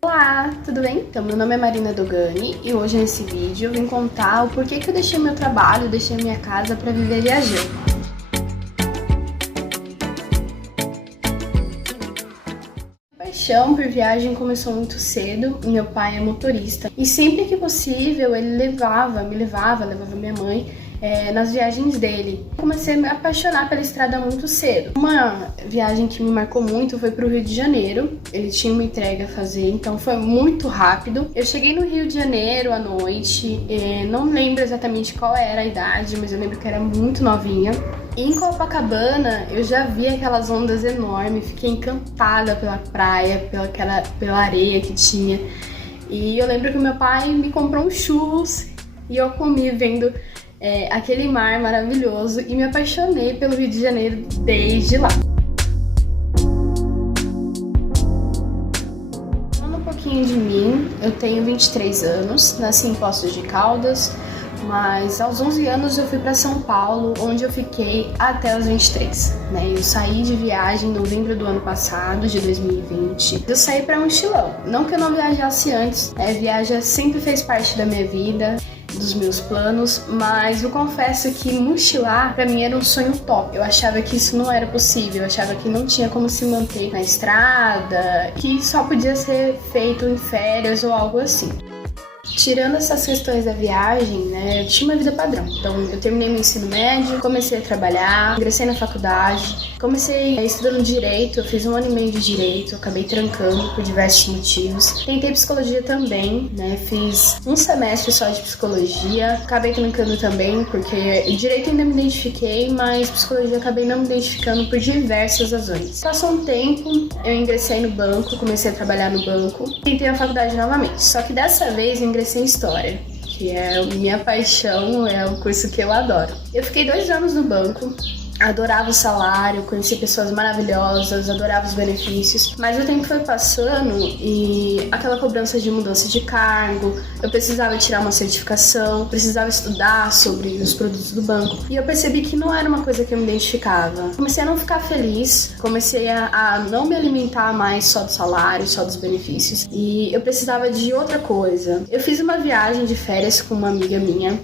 Olá, tudo bem? Então, meu nome é Marina Dogani e hoje nesse vídeo eu vim contar o porquê que eu deixei meu trabalho, deixei minha casa para viver viajando. A paixão por viagem começou muito cedo. Meu pai é motorista e sempre que possível ele levava minha mãe nas viagens dele. Comecei a me apaixonar pela estrada muito cedo. Uma viagem que me marcou muito foi para o Rio de Janeiro. Ele tinha uma entrega a fazer, então foi muito rápido. Eu cheguei no Rio de Janeiro à noite, não lembro exatamente qual era a idade, mas eu lembro que era muito novinha. E em Copacabana eu já vi aquelas ondas enormes, fiquei encantada pela praia, pela areia que tinha. E eu lembro que meu pai me comprou uns churros e eu comi vendo aquele mar maravilhoso e me apaixonei pelo Rio de Janeiro desde lá. Falando um pouquinho de mim, eu tenho 23 anos, nasci em Poços de Caldas, mas aos 11 anos eu fui para São Paulo, onde eu fiquei até os 23, né? Eu saí de viagem em novembro do ano passado, de 2020. Eu saí para mochilão, não que eu não viajasse antes, viajar sempre fez parte da minha vida, dos meus planos, mas eu confesso que mochilar pra mim era um sonho top. Eu achava que isso não era possível, eu achava que não tinha como se manter na estrada, que só podia ser feito em férias ou algo assim. Tirando essas questões da viagem, né, eu tinha uma vida padrão. Então, eu terminei meu ensino médio, comecei a trabalhar, ingressei na faculdade, comecei estudando Direito, eu fiz 1 ano e meio de Direito, acabei trancando por diversos motivos. Tentei Psicologia também, né, fiz um semestre só de Psicologia, acabei trancando também, porque Direito ainda me identifiquei, mas Psicologia acabei não me identificando por diversas razões. Passou um tempo, eu ingressei no banco, comecei a trabalhar no banco, tentei a faculdade novamente, só que dessa vez eu ingressei em História, que é minha paixão, é um curso que eu adoro. Eu fiquei 2 anos no banco, adorava o salário, conheci pessoas maravilhosas, adorava os benefícios, mas o tempo foi passando e aquela cobrança de mudança de cargo, eu precisava tirar uma certificação, precisava estudar sobre os produtos do banco e eu percebi que não era uma coisa que eu me identificava. Comecei a não ficar feliz, comecei a não me alimentar mais só do salário, só dos benefícios e eu precisava de outra coisa. Eu fiz uma viagem de férias com uma amiga minha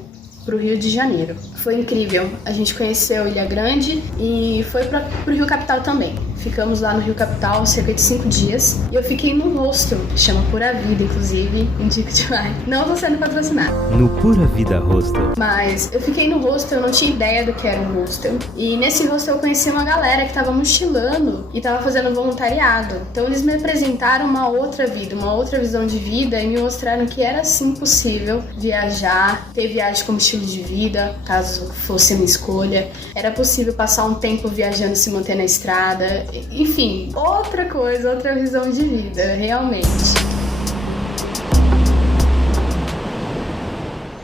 pro Rio de Janeiro. Foi incrível. A gente conheceu Ilha Grande e foi pro Rio Capital também. Ficamos lá no Rio Capital cerca de 5 dias. E eu fiquei num hostel, que chama Pura Vida, inclusive. Indico demais. Não tô sendo patrocinada. No Pura Vida Hostel. Mas eu fiquei no hostel, eu não tinha ideia do que era um hostel. E nesse hostel eu conheci uma galera que tava mochilando e tava fazendo voluntariado. Então eles me apresentaram uma outra vida, uma outra visão de vida e me mostraram que era sim possível viajar, ter viagem como estilo de vida, caso fosse a minha escolha. Era possível passar um tempo viajando e se manter na estrada. Enfim, outra coisa, outra visão de vida, realmente.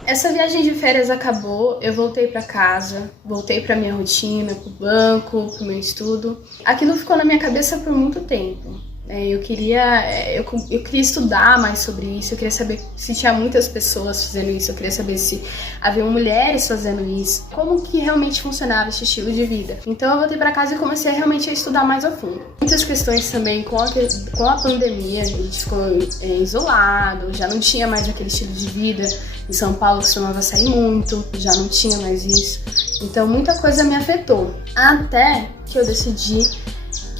Essa viagem de férias acabou, eu voltei pra casa, voltei pra minha rotina, pro banco, pro meu estudo. Aquilo ficou na minha cabeça por muito tempo. Eu queria estudar mais sobre isso, eu queria saber se tinha muitas pessoas fazendo isso, eu queria saber se havia mulheres fazendo isso, como que realmente funcionava esse estilo de vida. Então eu voltei para casa e comecei realmente a estudar mais a fundo. Muitas questões também com a pandemia, a gente ficou isolado, já não tinha mais aquele estilo de vida. Em São Paulo costumava sair muito, já não tinha mais isso. Então muita coisa me afetou, até que eu decidi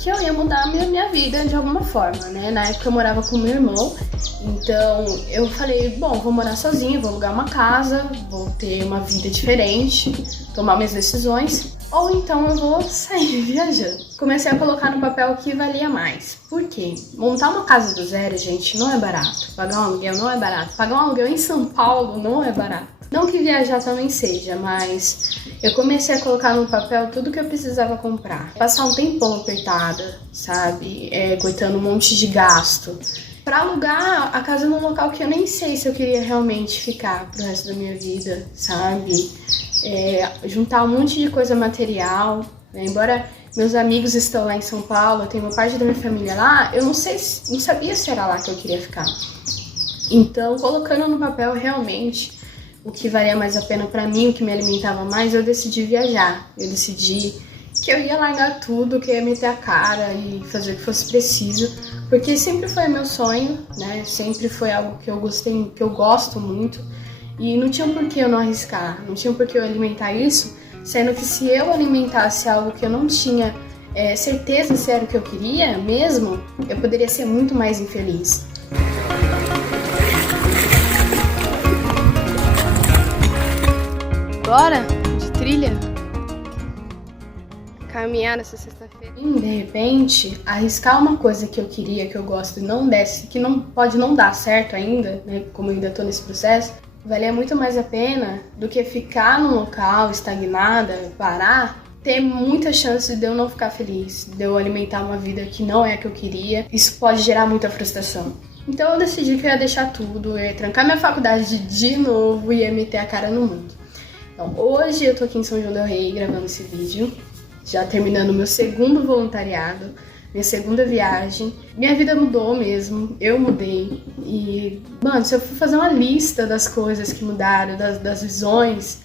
que eu ia mudar a minha vida de alguma forma, né? Na época eu morava com meu irmão, então eu falei, bom, vou morar sozinha, vou alugar uma casa, vou ter uma vida diferente, tomar minhas decisões, ou então eu vou sair viajando. Comecei a colocar no papel o que valia mais. Por quê? Montar uma casa do zero, gente, não é barato. Pagar um aluguel não é barato. Pagar um aluguel em São Paulo não é barato. Não que viajar também seja, mas eu comecei a colocar no papel tudo que eu precisava comprar. Passar um tempão apertada, sabe? Cortando um monte de gasto. Pra alugar a casa num local que eu nem sei se eu queria realmente ficar pro resto da minha vida, sabe? Juntar um monte de coisa material, né? Embora meus amigos estão lá em São Paulo, eu tenho uma parte da minha família lá, eu não sabia se era lá que eu queria ficar. Então, colocando no papel realmente o que valia mais a pena pra mim, o que me alimentava mais, eu decidi viajar. Eu decidi que eu ia largar tudo, que eu ia meter a cara e fazer o que fosse preciso, porque sempre foi meu sonho, né? Sempre foi algo que eu gostei, que eu gosto muito, e não tinha por que eu não arriscar, não tinha por que eu alimentar isso, sendo que se eu alimentasse algo que eu não tinha certeza se era o que eu queria mesmo, eu poderia ser muito mais infeliz. Bora de trilha? Caminhar nessa sexta-feira? De repente, arriscar uma coisa que eu queria, que eu gosto e não desse, que não pode não dar certo ainda, né? Como eu ainda tô nesse processo, valia muito mais a pena do que ficar num local estagnada, parar, ter muita chance de eu não ficar feliz, de eu alimentar uma vida que não é a que eu queria. Isso pode gerar muita frustração. Então eu decidi que eu ia deixar tudo, eu ia trancar minha faculdade de novo e ia meter a cara no mundo. Então hoje eu tô aqui em São João del Rei gravando esse vídeo, já terminando meu segundo voluntariado, minha segunda viagem. Minha vida mudou mesmo, eu mudei. E, mano, se eu for fazer uma lista das coisas que mudaram, das visões,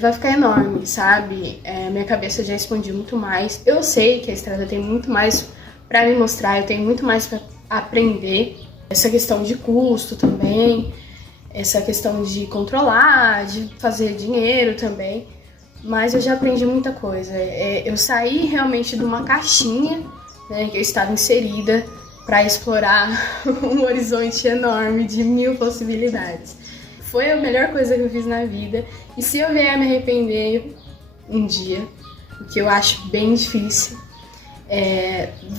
vai ficar enorme, sabe? Minha cabeça já expandiu muito mais. Eu sei que a estrada tem muito mais pra me mostrar, eu tenho muito mais pra aprender. Essa questão de custo também, essa questão de controlar, de fazer dinheiro também. Mas eu já aprendi muita coisa. Eu saí realmente de uma caixinha, né, que eu estava inserida para explorar um horizonte enorme de 1000 possibilidades. Foi a melhor coisa que eu fiz na vida. E se eu vier a me arrepender um dia, o que eu acho bem difícil,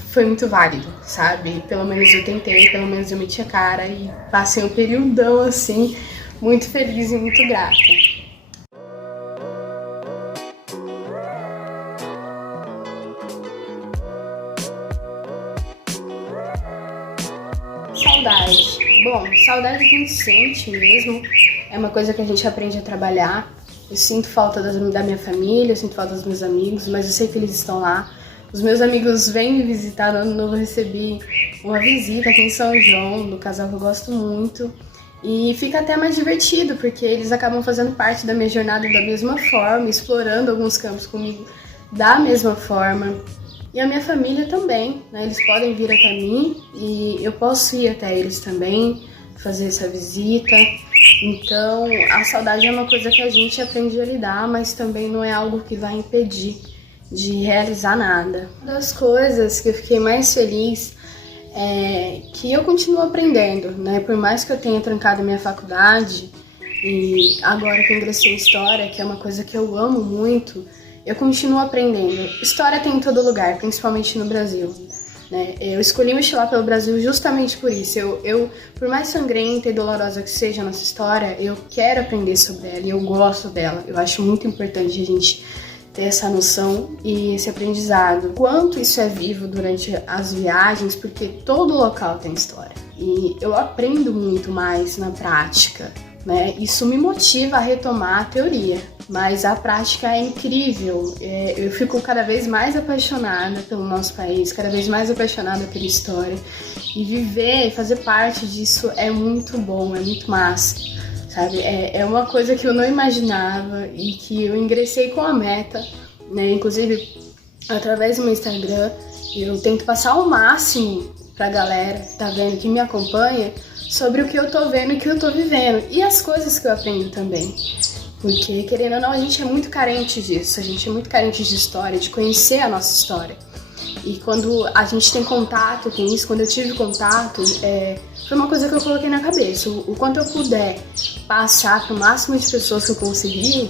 foi muito válido, sabe? Pelo menos eu tentei, pelo menos eu meti a cara e passei um período assim, muito feliz e muito grata. Saudade. Bom, saudade a gente sente mesmo, é uma coisa que a gente aprende a trabalhar. Eu sinto falta da minha família, eu sinto falta dos meus amigos, mas eu sei que eles estão lá. Os meus amigos vêm me visitar, no ano novo eu recebi uma visita aqui em São João, do casal que eu gosto muito. E fica até mais divertido, porque eles acabam fazendo parte da minha jornada da mesma forma, explorando alguns campos comigo da mesma forma. E a minha família também, né? Eles podem vir até mim e eu posso ir até eles também, fazer essa visita. Então, a saudade é uma coisa que a gente aprende a lidar, mas também não é algo que vai impedir de realizar nada. Uma das coisas que eu fiquei mais feliz é que eu continuo aprendendo, né? Por mais que eu tenha trancado minha faculdade e agora que eu ingressei em História, que é uma coisa que eu amo muito, eu continuo aprendendo. História tem em todo lugar, principalmente no Brasil, né? Eu escolhi me estilar pelo Brasil justamente por isso. Eu, por mais sangrenta e dolorosa que seja a nossa história, eu quero aprender sobre ela e eu gosto dela. Eu acho muito importante a gente ter essa noção e esse aprendizado. Quanto isso é vivo durante as viagens, porque todo local tem história. E eu aprendo muito mais na prática, né? Isso me motiva a retomar a teoria, mas a prática é incrível. Eu fico cada vez mais apaixonada pelo nosso país, cada vez mais apaixonada pela história. E viver e fazer parte disso é muito bom, é muito massa, sabe? É uma coisa que eu não imaginava e que eu ingressei com a meta, né? Inclusive, através do meu Instagram, eu tento passar o máximo pra galera que tá vendo, que me acompanha, sobre o que eu tô vendo e o que eu tô vivendo. E as coisas que eu aprendo também. Porque, querendo ou não, a gente é muito carente disso. A gente é muito carente de história, de conhecer a nossa história. E quando a gente tem contato com isso, quando eu tive contato, foi uma coisa que eu coloquei na cabeça. O quanto eu puder passar para o máximo de pessoas que eu conseguir,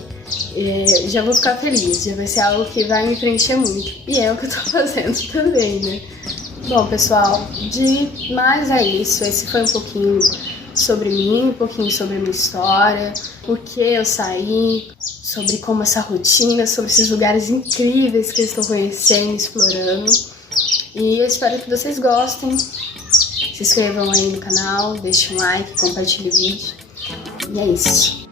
já vou ficar feliz. Já vai ser algo que vai me preencher muito. E é o que eu tô fazendo também, né? Bom, pessoal, de mais a isso, esse foi um pouquinho sobre mim, um pouquinho sobre a minha história, por que eu saí, sobre como essa rotina, sobre esses lugares incríveis que eu estou conhecendo, explorando. E eu espero que vocês gostem. Se inscrevam aí no canal, deixem um like, compartilhem o vídeo. E é isso.